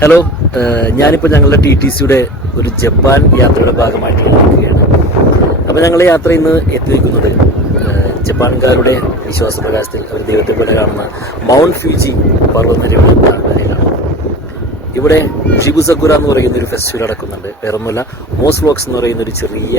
Hello, ഞാനിപ്പോൾ ഞങ്ങളുടെ TTCയുടെ ഒരു ജപ്പാൻ യാത്രയുടെ ഭാഗമായിട്ട് നിൽക്കുകയാണ്. അപ്പോൾ ഞങ്ങളുടെ യാത്ര ഇന്ന് എത്തി നിൽക്കുന്നത് ജപ്പാൻകാരുടെ വിശ്വാസപ്രകാശത്തിൽ അവർ ദൈവത്തെ പോലെ കാണുന്ന മൗണ്ട് ഫ്യൂജി പർവ്വതനിരയുടെ താഴ്വരയിലാണ്. ഇവിടെ ഷിബുസക്കുര എന്ന് പറയുന്ന ഒരു ഫെസ്റ്റിവൽ നടക്കുന്നുണ്ട്. വേറൊന്നുമല്ല, മോസ് വ്ലോഗ്സ് എന്ന് പറയുന്ന ഒരു ചെറിയ